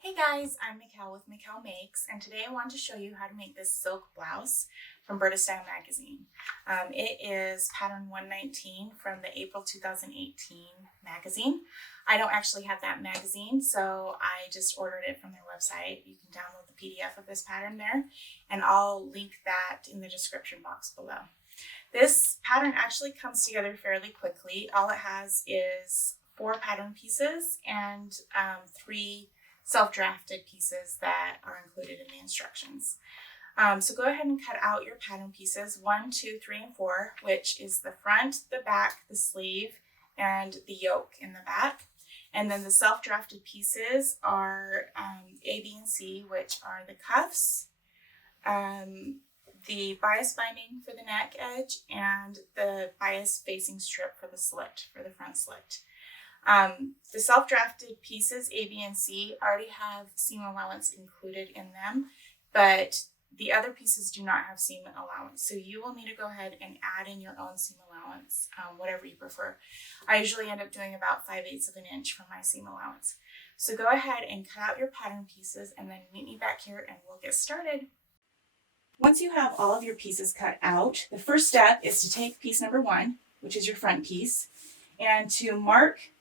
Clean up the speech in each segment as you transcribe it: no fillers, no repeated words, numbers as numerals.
Hey guys, I'm Mikkel with Mikkel Makes, and today I want to show you how to make this silk blouse from Burda Style magazine. It is pattern 119 from the April 2018 magazine. I don't actually have that magazine, so I just ordered it from their website. You can download the PDF of this pattern there, and I'll link that in the description box below. This pattern actually comes together fairly quickly. All it has is 4 pattern pieces and 3 self-drafted pieces that are included in the instructions. So go ahead and cut out your pattern pieces 1, 2, 3, and 4, which is the front, the back, the sleeve, and the yoke in the back. And then the self-drafted pieces are A, B, and C, which are the cuffs, the bias binding for the neck edge, and the bias facing strip for the slit, for the front slit. The self-drafted pieces, A, B, and C, already have seam allowance included in them, but the other pieces do not have seam allowance. So you will need to go ahead and add in your own seam allowance, whatever you prefer. I usually end up doing about 5/8 of an inch for my seam allowance. So go ahead and cut out your pattern pieces and then meet me back here and we'll get started. Once you have all of your pieces cut out, the first step is to take piece number 1, which is your front piece, and to mark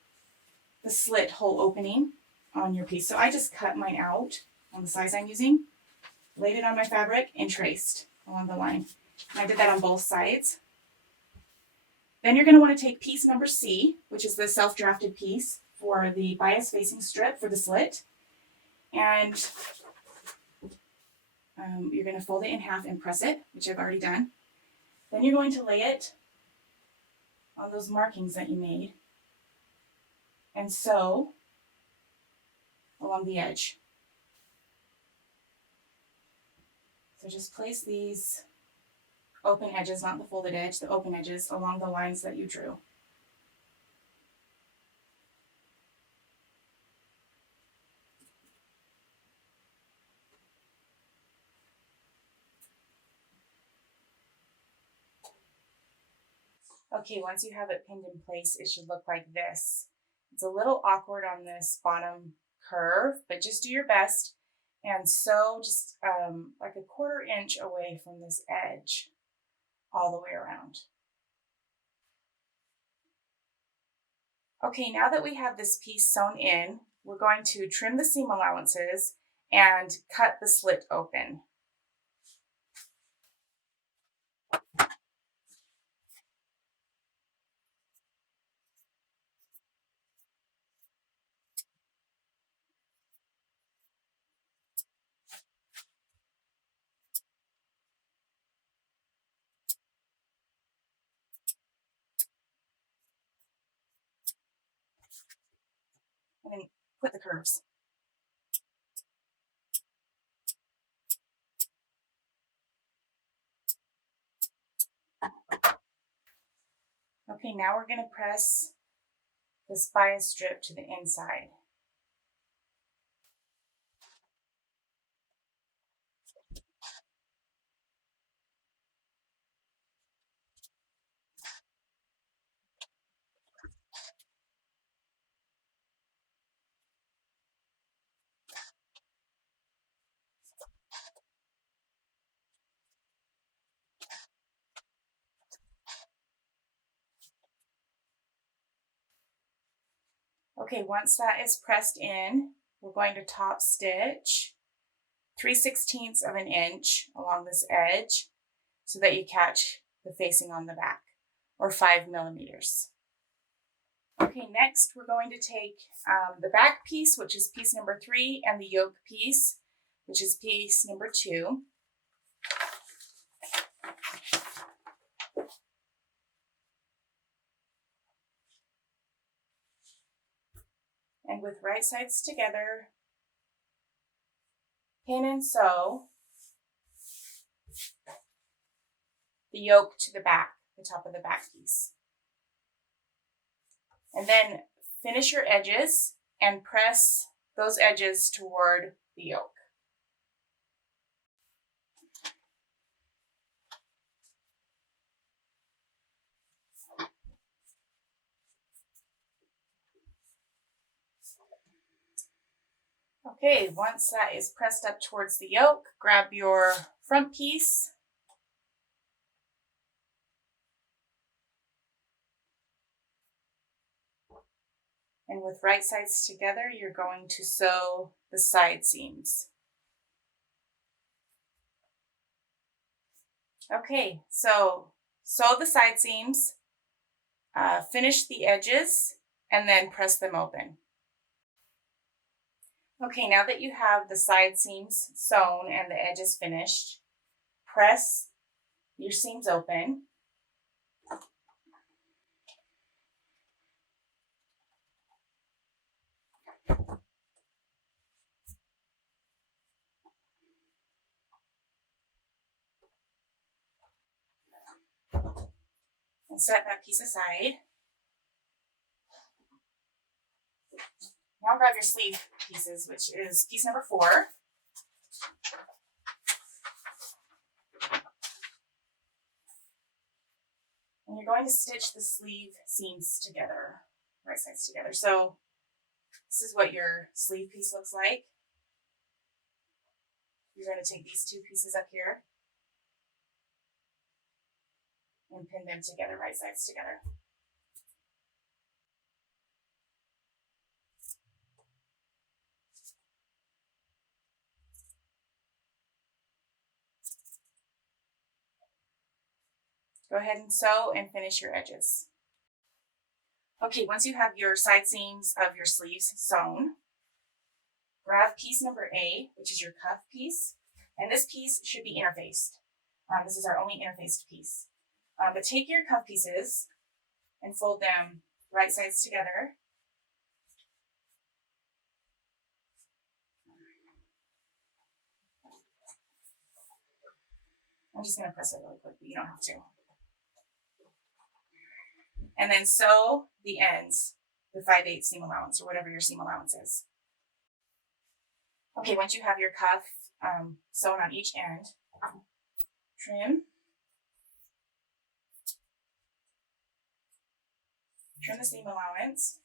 the slit hole opening on your piece. So I just cut mine out on the size I'm using, laid it on my fabric, and traced along the line. And I did that on both sides. Then you're going to want to take piece number C, which is the self-drafted piece for the bias facing strip for the slit, and you're going to fold it in half and press it, which I've already done. Then you're going to lay it on those markings that you made and sew along the edge. So just place these open edges, not the folded edge, the open edges along the lines that you drew. Okay, once you have it pinned in place, it should look like this. It's a little awkward on this bottom curve, but just do your best and sew just like a 1/4 inch away from this edge all the way around. Okay, now that we have this piece sewn in, we're going to trim the seam allowances and cut the slit open. And then put the curves. Okay, now we're going to press this bias strip to the inside. Okay, once that is pressed in, we're going to top stitch 3/16 of an inch along this edge so that you catch the facing on the back, or 5 millimeters. Okay, next we're going to take the back piece, which is piece number 3, and the yoke piece, which is piece number 2. And with right sides together, pin and sew the yoke to the back, the top of the back piece. And then finish your edges and press those edges toward the yoke. Okay, once that is pressed up towards the yoke, grab your front piece and with right sides together, you're going to sew the side seams. Okay, so sew the side seams, finish the edges, and then press them open. Okay, now that you have the side seams sewn and the edges finished, press your seams open. And set that piece aside. Now grab your sleeve pieces, which is piece number 4. And you're going to stitch the sleeve seams together, right sides together. So this is what your sleeve piece looks like. You're going to take these 2 pieces up here and pin them together, right sides together. Go ahead and sew and finish your edges. Okay, once you have your side seams of your sleeves sewn, grab piece number A, which is your cuff piece, and this piece should be interfaced. This is our only interfaced piece. But take your cuff pieces and fold them right sides together. I'm just going to press it really quick, but you don't have to. And then sew the ends, the 5/8 seam allowance, or whatever your seam allowance is. Okay, once you have your cuff sewn on each end, trim the seam allowance.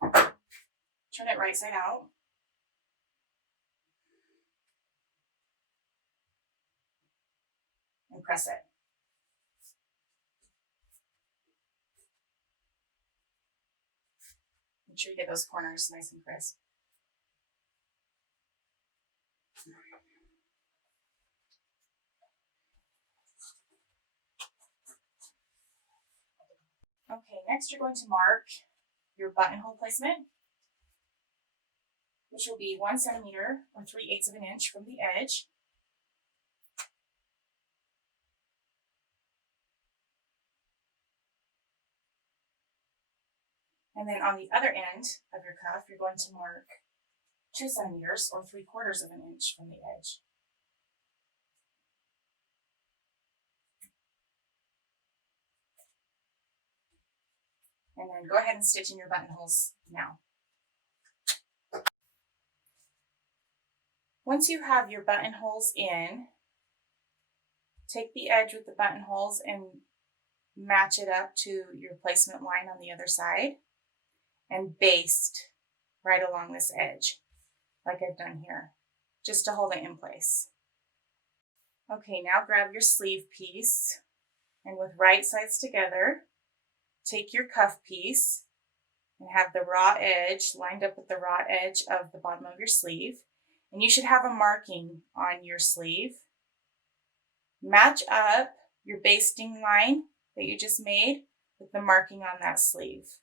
Turn it right side out. And press it. Make sure you get those corners nice and crisp. Okay, next you're going to mark your buttonhole placement, which will be 1 centimeter or 3/8 of an inch from the edge. And then on the other end of your cuff, you're going to mark 2 centimeters or 3/4 of an inch from the edge. And then go ahead and stitch in your buttonholes now. Once you have your buttonholes in, take the edge with the buttonholes and match it up to your placement line on the other side and baste right along this edge, like I've done here, just to hold it in place. Okay, now grab your sleeve piece and with right sides together, take your cuff piece and have the raw edge lined up with the raw edge of the bottom of your sleeve. And you should have a marking on your sleeve. Match up your basting line that you just made with the marking on that sleeve.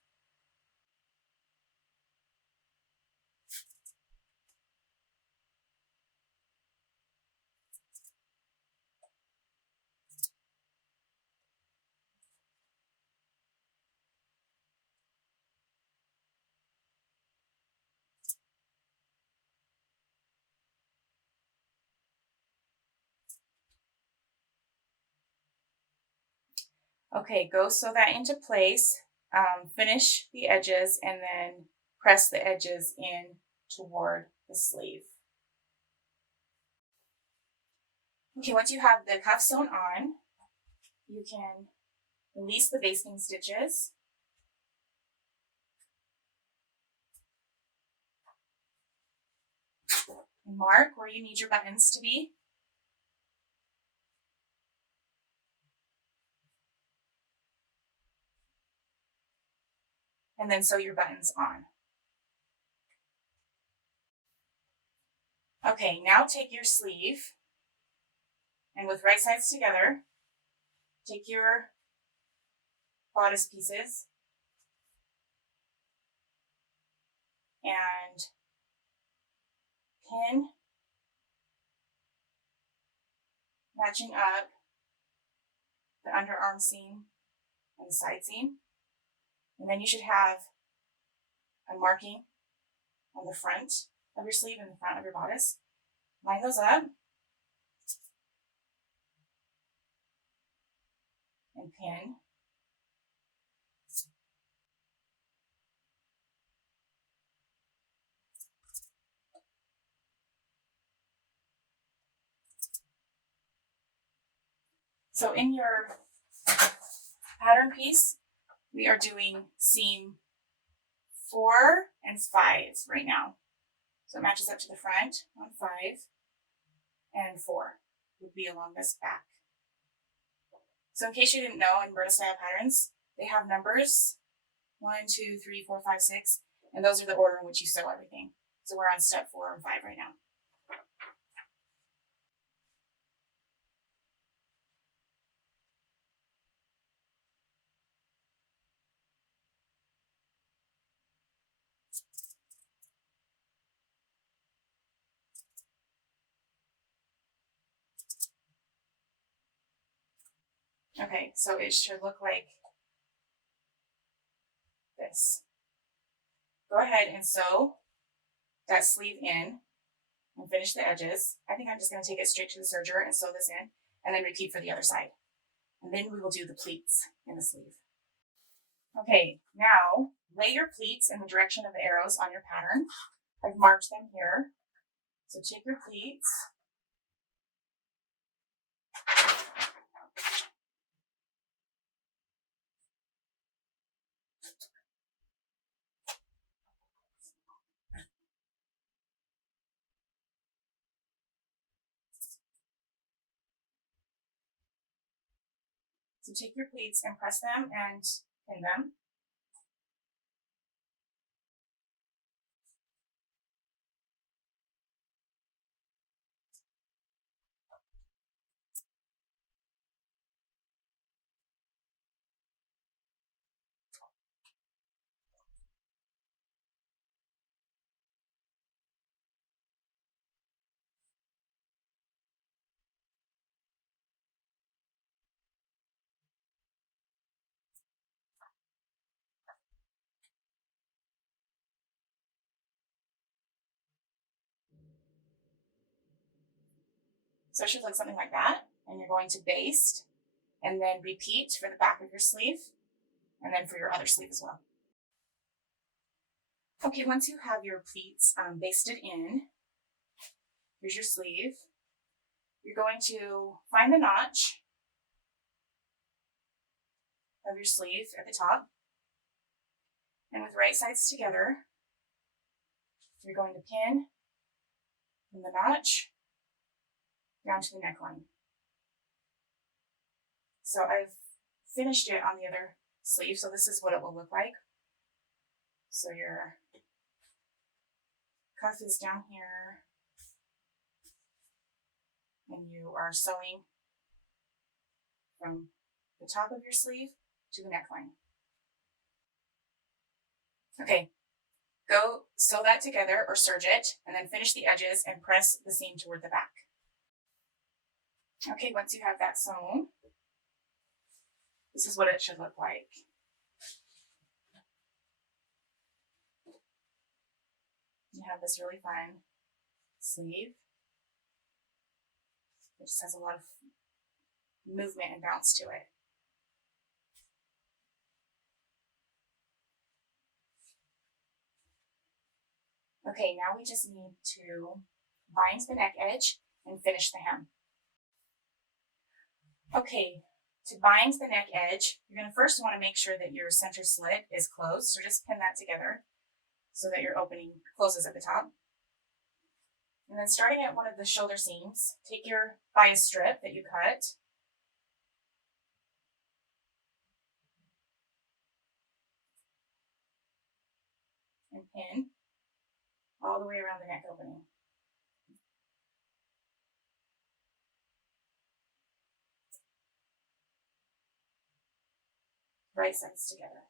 Okay, go sew that into place, finish the edges, and then press the edges in toward the sleeve. Okay, once you have the cuff sewn on, you can release the basting stitches and mark where you need your buttons to be. And then sew your buttons on. Okay, now take your sleeve and with right sides together, take your bodice pieces and pin, matching up the underarm seam and the side seam. And then you should have a marking on the front of your sleeve and the front of your bodice. Line those up and pin. So in your pattern piece, we are doing seam 4 and 5 right now. So it matches up to the front on 5 and 4 would be along this back. So in case you didn't know, in Burda Style patterns, they have numbers 1, 2, 3, 4, 5, 6, and those are the order in which you sew everything. So we're on step 4 and 5 right now. Okay, so it should look like this. Go ahead and sew that sleeve in and finish the edges. I think I'm just going to take it straight to the serger and sew this in and then repeat for the other side. And then we will do the pleats in the sleeve. Okay, now lay your pleats in the direction of the arrows on your pattern. I've marked them here. So take your pleats. So take your pleats and press them and pin them. So it should look something like that. And you're going to baste and then repeat for the back of your sleeve and then for your other sleeve as well. Okay, once you have your pleats basted in, here's your sleeve. You're going to find the notch of your sleeve at the top. And with right sides together, you're going to pin from the notch down to the neckline. So I've finished it on the other sleeve, so this is what it will look like. So your cuff is down here, and you are sewing from the top of your sleeve to the neckline. Okay, go sew that together or serge it, and then finish the edges and press the seam toward the back. Okay, once you have that sewn, this is what it should look like. You have this really fun sleeve. It just has a lot of movement and bounce to it. Okay, now we just need to bind the neck edge and finish the hem. Okay, to bind the neck edge, you're going to first want to make sure that your center slit is closed. So just pin that together so that your opening closes at the top. And then starting at one of the shoulder seams, take your bias strip that you cut and pin all the way around the neck opening. Right sides together.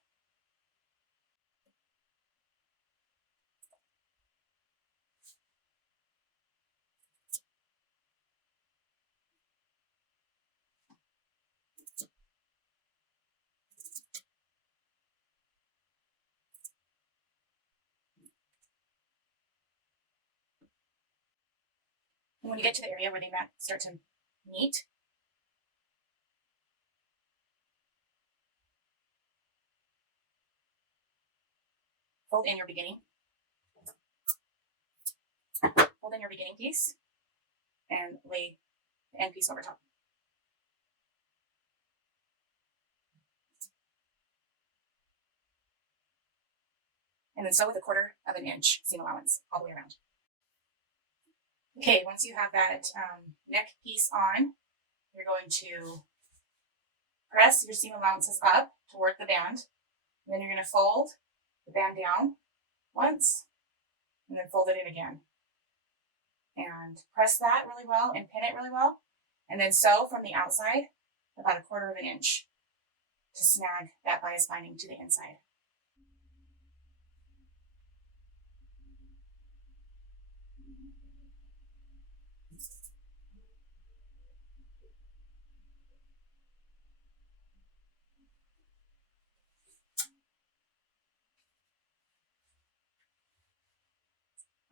And when you get to the area where they start to meet, fold in your beginning piece and lay the end piece over top. And then sew with 1/4 of an inch seam allowance all the way around. Okay, once you have that neck piece on, you're going to press your seam allowances up toward the band. And then you're going to fold the band down once and then fold it in again. And press that really well and pin it really well. And then sew from the outside about 1/4 of an inch to snag that bias binding to the inside.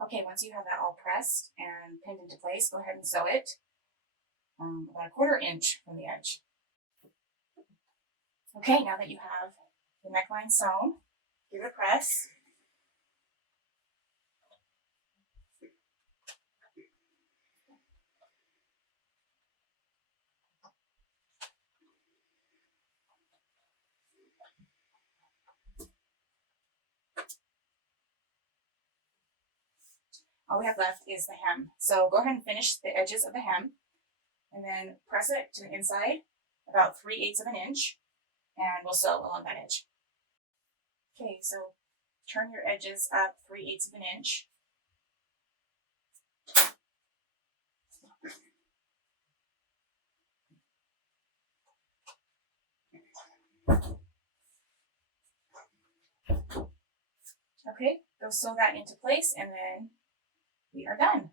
Okay, once you have that all pressed and pinned into place, go ahead and sew it about 1/4 inch from the edge. Okay, now that you have the neckline sewn, give it a press. All we have left is the hem. So go ahead and finish the edges of the hem and then press it to the inside about 3/8 of an inch and we'll sew along that edge. Okay, so turn your edges up 3/8 of an inch. Okay, go sew that into place and then we are done.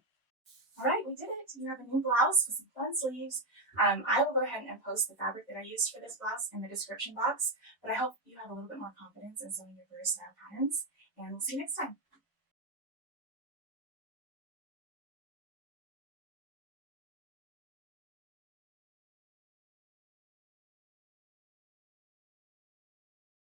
All right, we did it. You have a new blouse with some fun sleeves. I will go ahead and post the fabric that I used for this blouse in the description box, but I hope you have a little bit more confidence in sewing your Burda Style patterns, and we'll see you next time.